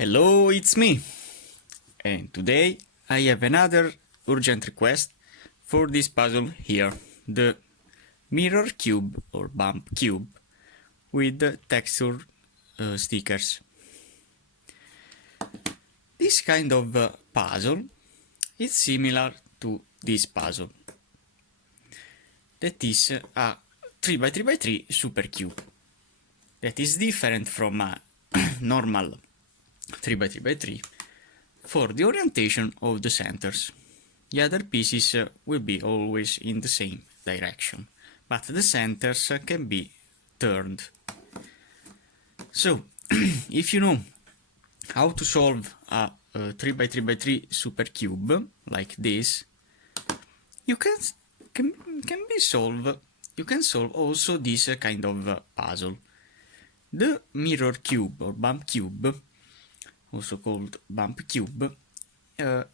Hello, it's me! And today I have another urgent request for this puzzle here, the mirror cube or bump cube with the texture stickers. This kind of puzzle is similar to this puzzle, that is a 3x3x3 Supercube. That is different from a normal 3x3x3 for the orientation of the centers. The other pieces will be always in the same direction, but the centers can be turned. So, if you know how to solve a 3x3x3 Supercube like this, you can solve also this kind of puzzle. The mirror cube or bump cube, also called bump cube,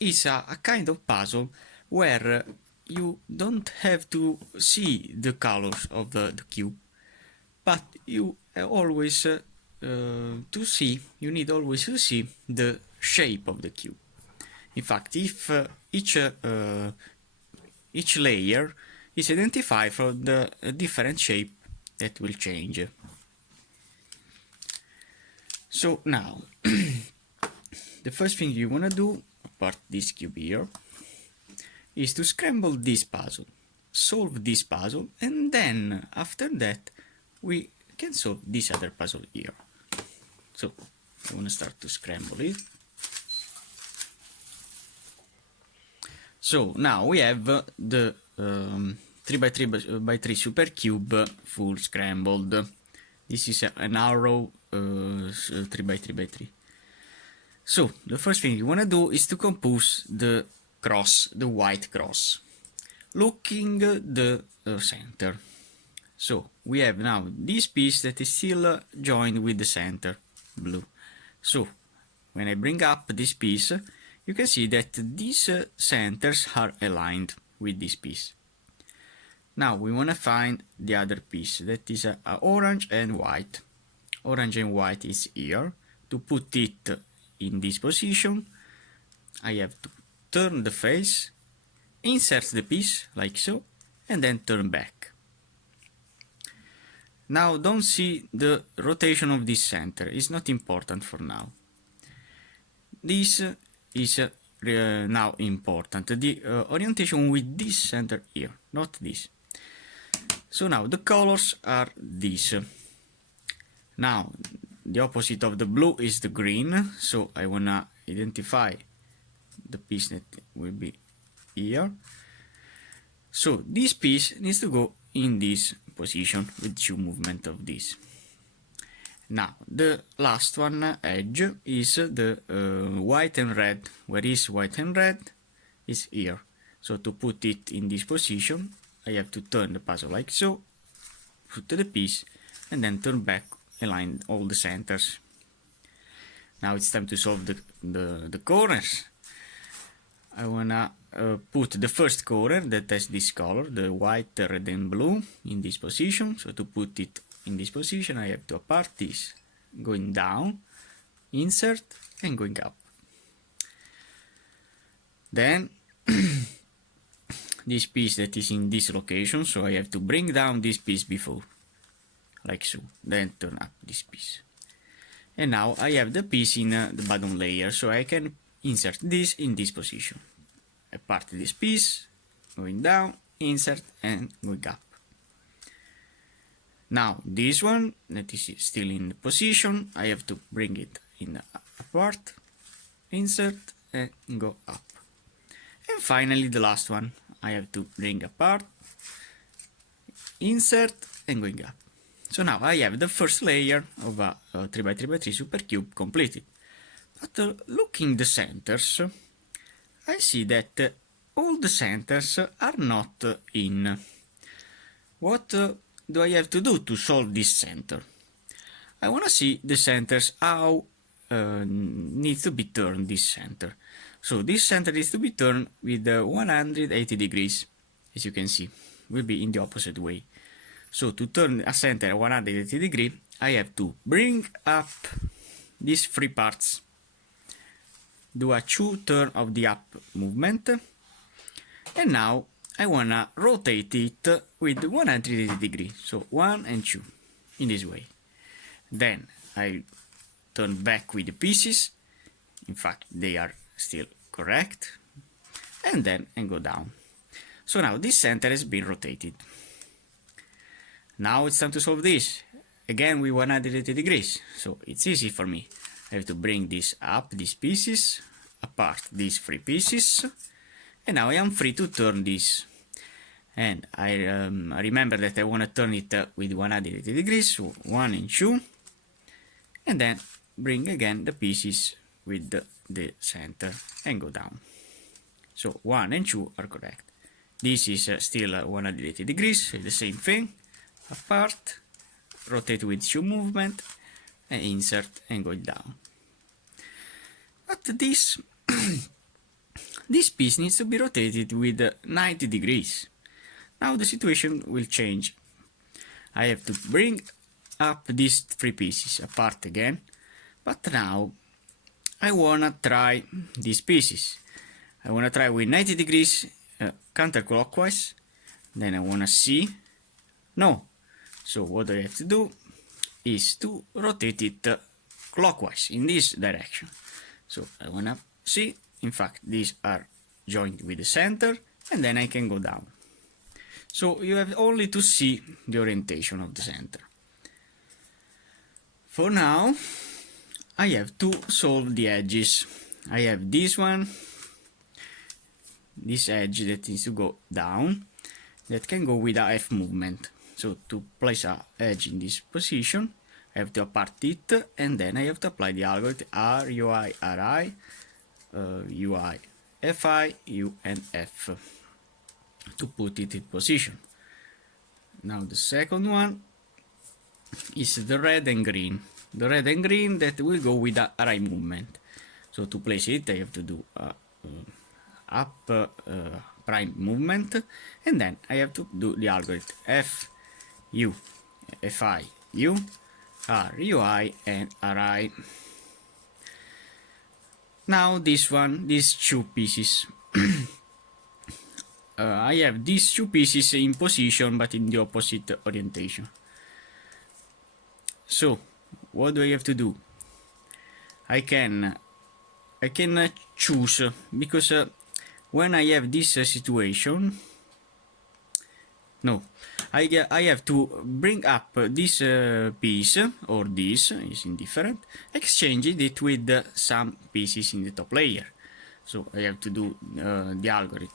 is a kind of puzzle where you don't have to see the colors of the cube, but you always need always to see the shape of the cube. In fact, if each layer is identified from the different shape that will change. So now, the first thing you want to do, apart this cube here, is to scramble this puzzle, solve this puzzle, and then after that we can solve this other puzzle here. So I want to start to scramble it. So now we have the 3x3x3 Supercube full scrambled. This is an arrow 3x3x3. So the first thing you want to do is to compose the cross, the white cross, looking the center. So we have now this piece that is still joined with the center, blue. So when I bring up this piece, you can see that these centers are aligned with this piece. Now we want to find the other piece, that is orange and white. Orange and white is here. To put it in this position, I have to turn the face, insert the piece like so, and then turn back. Now don't see the rotation of this center, it's not important for now. This is now important, the orientation with this center here, not this. So now the colors are these. Now the opposite of the blue is the green, so I wanna identify the piece that will be here. So this piece needs to go in this position with two movement of this. Now the last one edge is the white and red. Where is white and red? Is here. So to put it in this position, I have to turn the puzzle like so, put the piece, and then turn back, align all the centers. Now it's time to solve the corners. I wanna put the first corner that has this color, the white, red and blue, in this position. So to put it in this position, I have to apart this, going down, insert, and going up. Then this piece that is in this location, so I have to bring down this piece before, like so, then turn up this piece. And now I have the piece in the bottom layer, so I can insert this in this position. Apart this piece, going down, insert, and going up. Now this one that is still in the position, I have to bring it in apart, insert, and go up. And finally the last one, I have to bring apart, insert, and going up. So now I have the first layer of a 3x3x3 Supercube completed. But looking the centers, I see that all the centers are not in. What do I have to do to solve this center? I want to see the centers, how needs to be turned this center. So this center needs to be turned with 180 degrees, as you can see, will be in the opposite way. So to turn a center 180 degrees, I have to bring up these three parts do a 2 turn of the up movement, and now I wanna rotate it with 180 degrees, so 1 and 2, in this way. Then I turn back with the pieces, in fact they are still correct, and then I go down. So now this center has been rotated. Now it's time to solve this, again with 180 degrees, so it's easy for me. I have to bring this up, these pieces, apart these 3 pieces, and now I am free to turn this. And I remember that I want to turn it with 180 degrees, so 1 and 2, and then bring again the pieces with the center and go down. So 1 and 2 are correct. This is still 180 degrees, so the same thing, apart, rotate with 2 movement, and insert and go down. But this this piece needs to be rotated with 90 degrees. Now the situation will change. I have to bring up these 3 pieces apart again, but now I wanna try these pieces. I wanna try with 90 degrees counterclockwise, then I wanna see, no. So what I have to do is to rotate it clockwise in this direction. So I wanna see, in fact these are joined with the center, and then I can go down. So you have only to see the orientation of the center. For now, I have to solve the edges. I have this one, this edge that needs to go down, that can go with a F movement. So to place a edge in this position, I have to apart it, and then I have to apply the algorithm R, UI, RI, UI, FI, U, and F to put it in position. Now the second one is the red and green. The red and green that will go with a RI movement. So to place it, I have to do up prime movement, and then I have to do the algorithm F, U, FI, U, R, UI, and RI. Now this one, these 2 pieces. I have these 2 pieces in position but in the opposite orientation. So what do I have to do? I can choose, because when I have this situation, no, I have to bring up this piece, or this is indifferent, exchange it with some pieces in the top layer. So I have to do the algorithm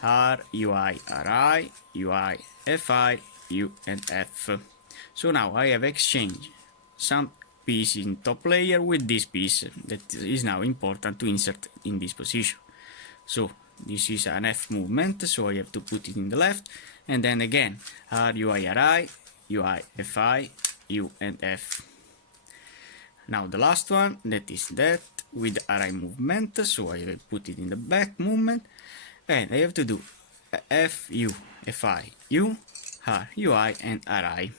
R, UI, RI, UI, FI, U, and F. So now I have exchanged some piece in top layer with this piece that is now important to insert in this position. So this is an F movement, so I have to put it in the left, and then again R, UI, RI, UI, FI, U, and F. Now the last one, that is that with RI movement, so I will put it in the back movement, and I have to do F, U, FI, U, R, UI, and RI.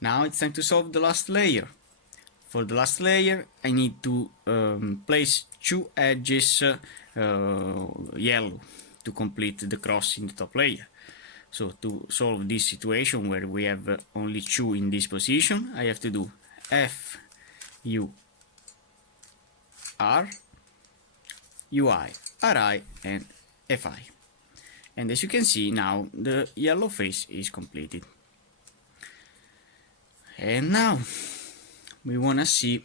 Now it's time to solve the last layer. For the last layer, I need to place 2 edges yellow to complete the cross in the top layer. So to solve this situation where we have only 2 in this position, I have to do F, U, R, UI, RI, and FI. And as you can see now, the yellow face is completed. And now we want to see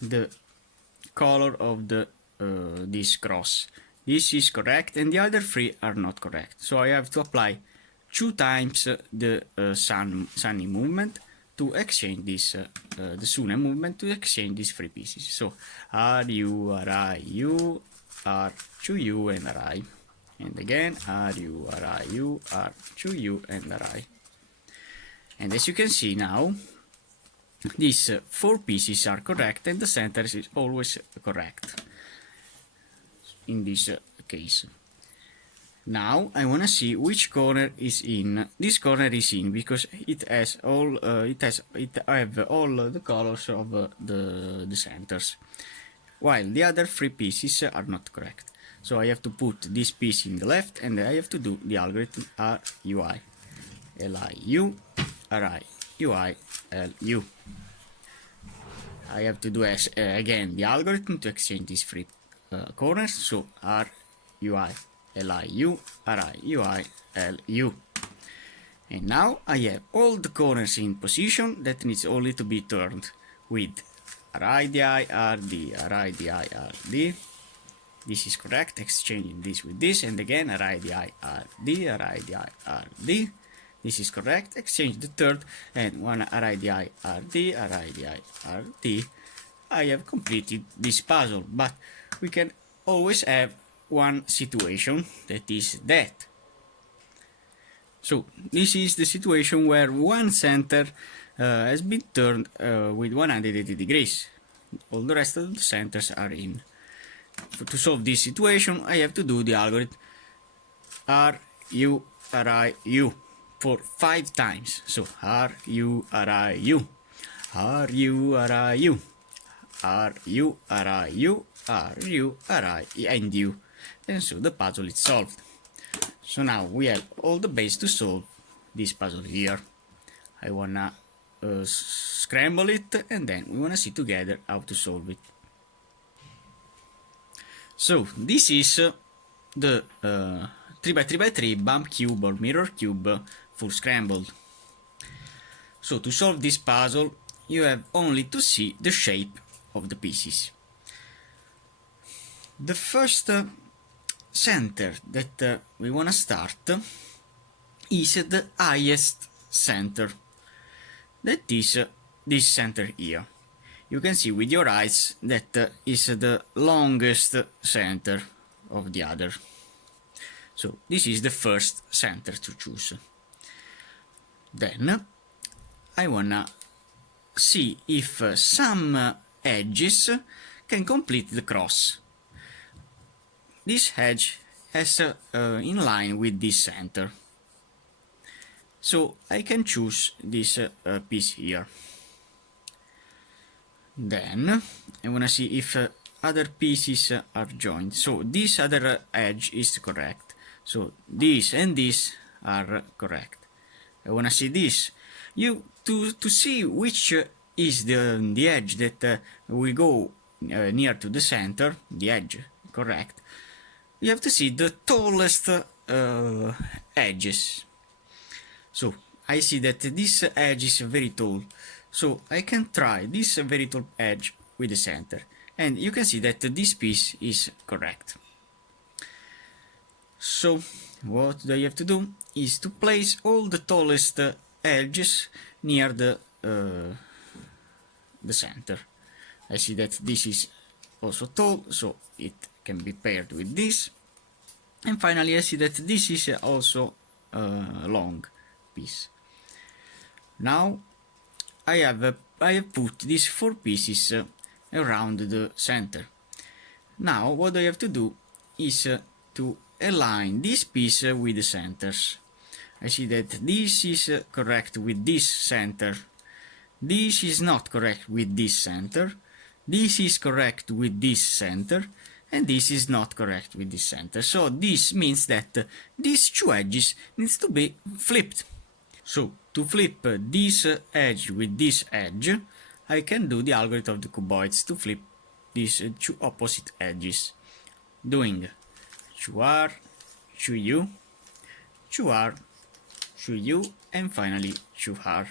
the color of the this cross. This is correct and the other 3 are not correct. So I have to apply 2 times the sunny movement to exchange this the Sune movement to exchange these 3 pieces. So R, U, R, I, U, R, 2 U, and R, I. And again R, U, R, I, U, R, 2 U, and R, I. And as you can see now, these 4 pieces are correct and the center is always correct in this case. Now I want to see which corner is in. This corner is in because it has all I have all the colors of the centers. while the other 3 pieces are not correct. So I have to put this piece in the left, and I have to do the algorithm RUI, LIU, RI, UI, LU. I have to do again the algorithm to exchange these 3 corners, so RUI, LIU, RI, UI, LU. And now I have all the corners in position that needs only to be turned with RIDI, RD, RIDI, RD. This is correct, exchanging this with this, and again RIDI, RD, RIDI, RD. This is correct, exchange the third, and one RIDI, RD, RIDI, RD. I have completed this puzzle, but we can always have one situation that is that. So this is the situation where one center has been turned with 180 degrees. All the rest of the centers are in. To solve this situation, I have to do the algorithm RU, RIU for 5 times. So RU, RIU, RU, RIU, RU, RIU, RU, RI, and U. And so the puzzle is solved. So now we have all the base to solve this puzzle here. I wanna scramble it, and then we wanna see together how to solve it. So this is the 3x3x3 bump cube or mirror cube full scrambled. So to solve this puzzle, you have only to see the shape of the pieces. The first center that we want to start is the highest center, that is this center here. You can see with your eyes that is the longest center of the other. So this is the first center to choose. Then I wanna see if some edges can complete the cross. This edge is in line with this center, so I can choose this piece here. Then I want to see if other pieces are joined. So this other edge is correct, so this and this are correct. I want to see this. To see which is the edge that will go near to the center, the edge correct, you have to see the tallest edges. So I see that this edge is very tall, so I can try this very tall edge with the center, and you can see that this piece is correct. So what I have to do is to place all the tallest edges near the center. I see that this is also tall, so it can be paired with this. And finally I see that this is also a long piece. Now I have put these 4 pieces around the center. Now what I have to do is to align this piece with the centers. I see that this is correct with this center, this is not correct with this center, this is correct with this center, and this is not correct with this center. So this means that these 2 edges needs to be flipped. So to flip this edge with this edge, I can do the algorithm of the cuboids to flip these 2 opposite edges, doing 2R, 2U, 2R, 2U, and finally 2R.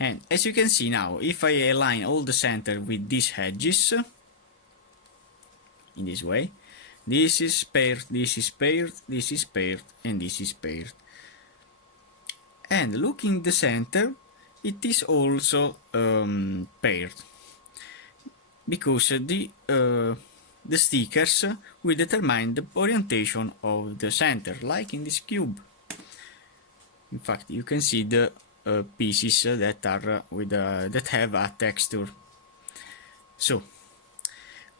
And as you can see now, if I align all the center with these edges in this way, this is paired, this is paired, this is paired, and this is paired. And looking the center, it is also paired, because the stickers will determine the orientation of the center, like in this cube. In fact, you can see the pieces that are that have a texture. So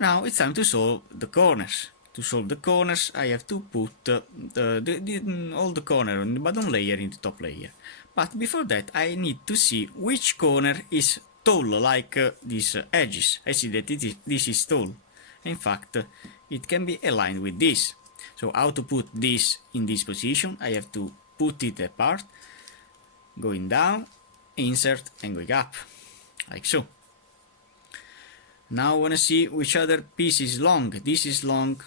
now it's time to solve the corners. To solve the corners, I have to put all the corner on the bottom layer in the top layer. But before that, I need to see which corner is tall like these edges. I see that this is tall. In fact, it can be aligned with this. So how to put this in this position? I have to put it apart, going down, insert, and going up, like so. Now I want to see which other piece is long. This is long.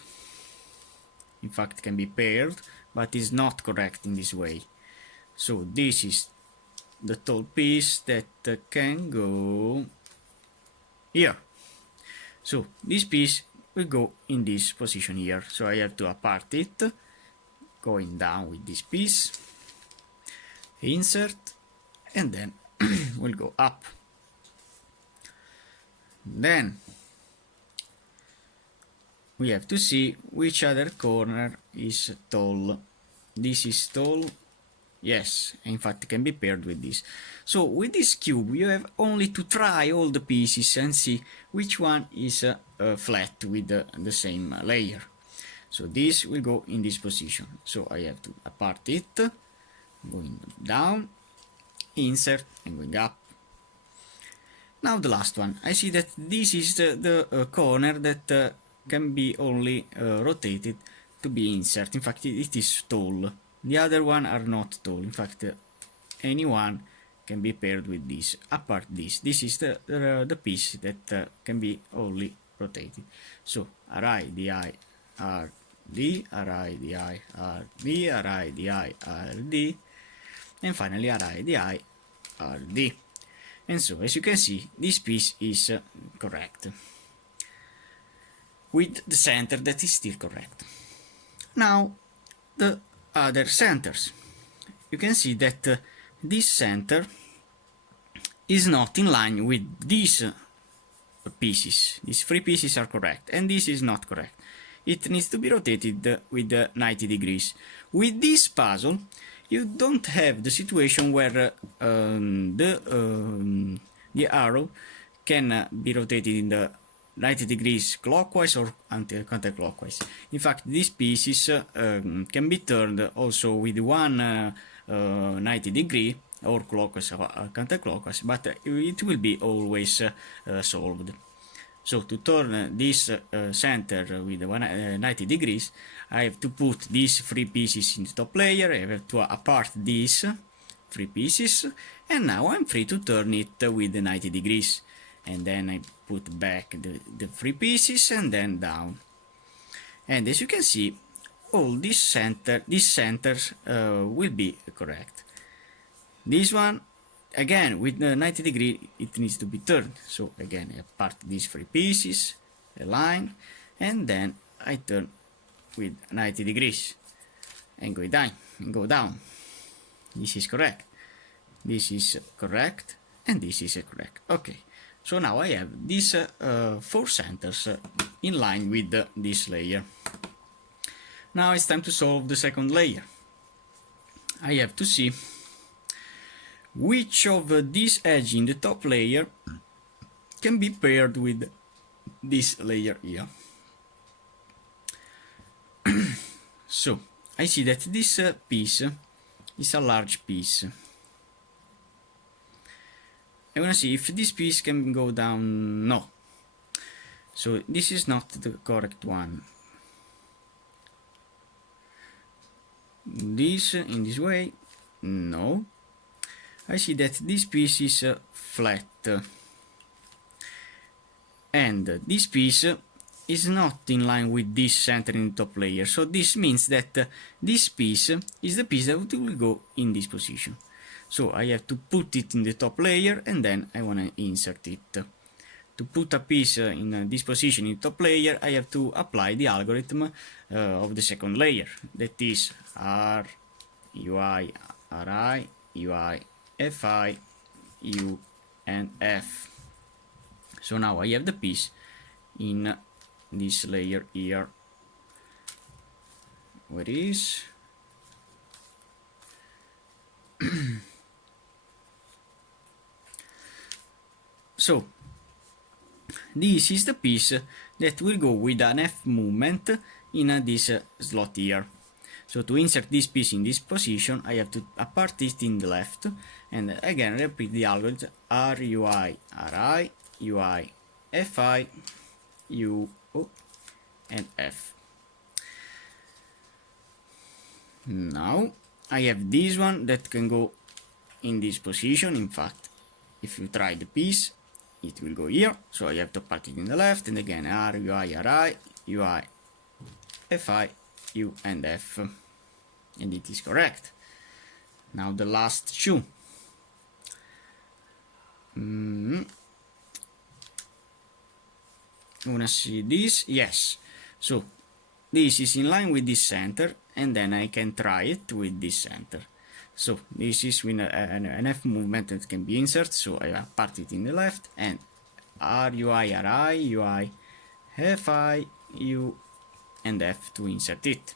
In fact, can be paired, but is not correct in this way. So this is the tall piece that can go here. So this piece will go in this position here. So I have to apart it, going down with this piece, insert, and then we'll go up. Then we have to see which other corner is tall. This is tall. Yes, in fact it can be paired with this. So with this cube you have only to try all the pieces and see which one is flat with the same layer. So this will go in this position. So I have to apart it, going down, insert, and going up. Now the last one. I see that this is the corner that can be only rotated to be insert. In fact it is tall. The other one are not tall. In fact any one can be paired with this. Apart this is the piece that can be only rotated. So Ri di RD, Ri di RD, Ri di RD, and finally Ri di RD. And so as you can see, this piece is correct, with the center that is still correct. Now the other centers. You can see that this center is not in line with these pieces. These three pieces are correct, and this is not correct. It needs to be rotated with 90 degrees. With this puzzle, you don't have the situation where the arrow can be rotated in the 90 degrees clockwise or counterclockwise. In fact, these pieces can be turned also with one 90 degree or clockwise or counterclockwise, but it will be always solved. So to turn this center with 90 degrees, I have to put these three pieces in the top layer, I have to apart these three pieces, and now I'm free to turn it with 90 degrees. And then I put back the three pieces and then down. And as you can see, all these centers will be correct. This one, again, with the 90 degree, it needs to be turned. So again, I apart these three pieces, align, and then I turn with 90 degrees and go down. This is correct. This is correct, and this is correct. Okay. So now I have these four centers in line with this layer. Now it's time to solve the second layer. I have to see which of these edges in the top layer can be paired with this layer here. So I see that this piece is a large piece. I want to see if this piece can go down. No. So this is not the correct one. This in this way, no. I see that this piece is flat, and this piece is not in line with this center in the top layer. So this means that this piece is the piece that will go in this position. So I have to put it in the top layer, and then I want to insert it. To put a piece in this position in the top layer, I have to apply the algorithm of the second layer. That is R, UI, Ri, UI, Fi, U, and F. So now I have the piece in this layer here. Where is? So this is the piece that will go with an F movement in this slot here. So to insert this piece in this position, I have to apart it in the left, and again repeat the algorithm RUI, RI, UI, FI, U, and F. Now I have this one that can go in this position. In fact, if you try the piece, it will go here, so I have to part it in the left, and again R, UI, RI, UI, FI, U, and F, and it is correct. Now the last two. Wanna see this? Yes. So this is in line with this center, and then I can try it with this center. So this is with an F movement that can be inserted, so I part it in the left, and R, UI, RI, UI, FI, U, and F to insert it.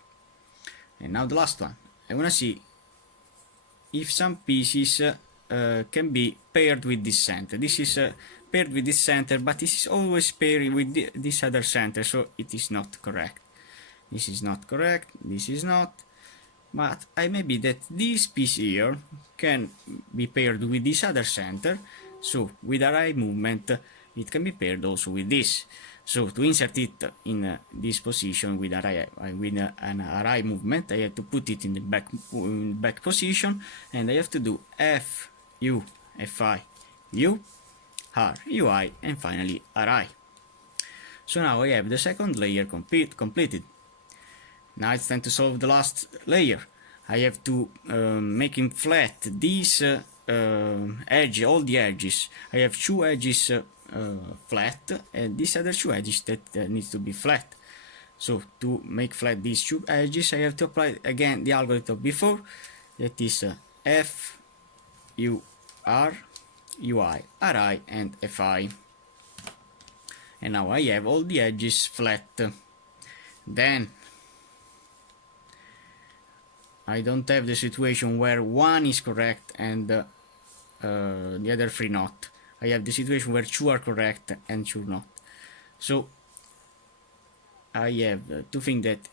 And now the last one. I want to see if some pieces can be paired with this center. This is paired with this center, but this is always paired with this other center, so it is not correct. This is not correct, this is not. But I may be that this piece here can be paired with this other center, so with array movement it can be paired also with this. So to insert it in this position with an array movement, I have to put it in the back position, and I have to do F, U, Fi, U, R, UI, and finally array. So now I have the second layer completed. Now it's time to solve the last layer. I have to make it flat. These edge, all the edges. I have two edges flat, and these other two edges that needs to be flat. So to make flat these two edges, I have to apply again the algorithm before. That is F, U, R, UI, RI, and FI. And now I have all the edges flat. Then I don't have the situation where one is correct and the other three not. I have the situation where two are correct and two not. So I have to think that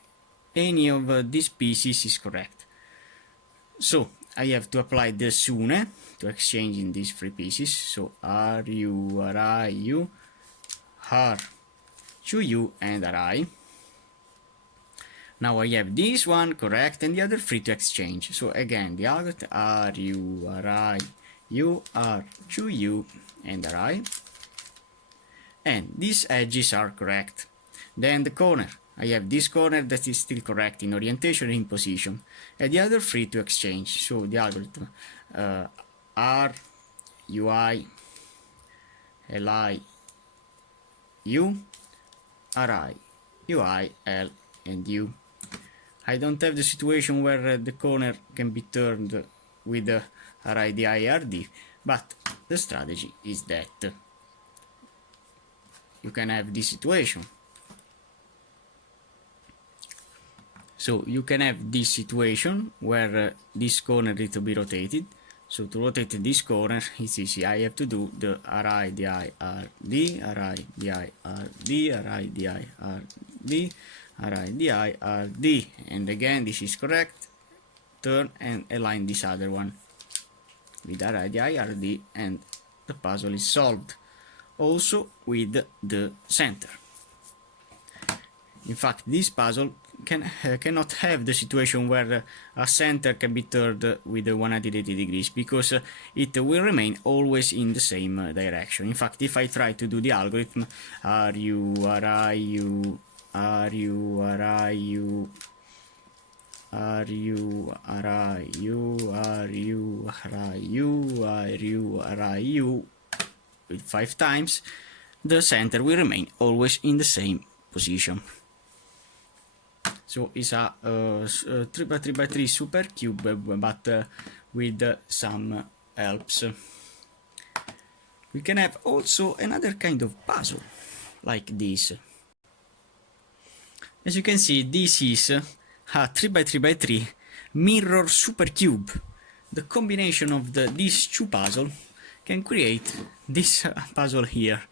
any of these pieces is correct. So I have to apply the SUNE to exchange in these three pieces. So R, U, RI, U, R, 2U, and RI. Now I have this one correct and the other three to exchange. So again, the algorithm R, U, RI, U, R, 2U, and RI. And these edges are correct. Then the corner. I have this corner that is still correct in orientation and in position. And the other three to exchange. So the algorithm R, UI, Li, U, RI, UI, L, and U. I don't have the situation where the corner can be turned with the RIDI, but the strategy is that you can have this situation. So you can have this situation where this corner needs to be rotated. So to rotate this corner, it's easy. I have to do the RIDI, RD, RIDI, RD, RIDI, RD, RIDI, RD, and again this is correct. Turn and align this other one with RIDI, RD, and the puzzle is solved. Also with the center. In fact, this puzzle cannot have the situation where a center can be turned with 180 degrees, because it will remain always in the same direction. In fact, if I try to do the algorithm RU, RIU, RU, RIU, RU, RIU, RU, RIU, RU, RIU with 5 times, the center will remain always in the same position. So it's a 3x3x3 Supercube, but with some helps. We can have also another kind of puzzle, like this. As you can see, this is a 3x3x3 mirror Supercube. The combination of these two puzzles can create this puzzle here,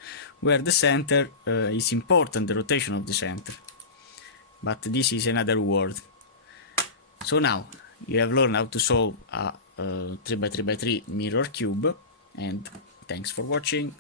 where the center is important, the rotation of the center. But this is another word. So now you have learned how to solve a 3x3x3 mirror cube, and thanks for watching.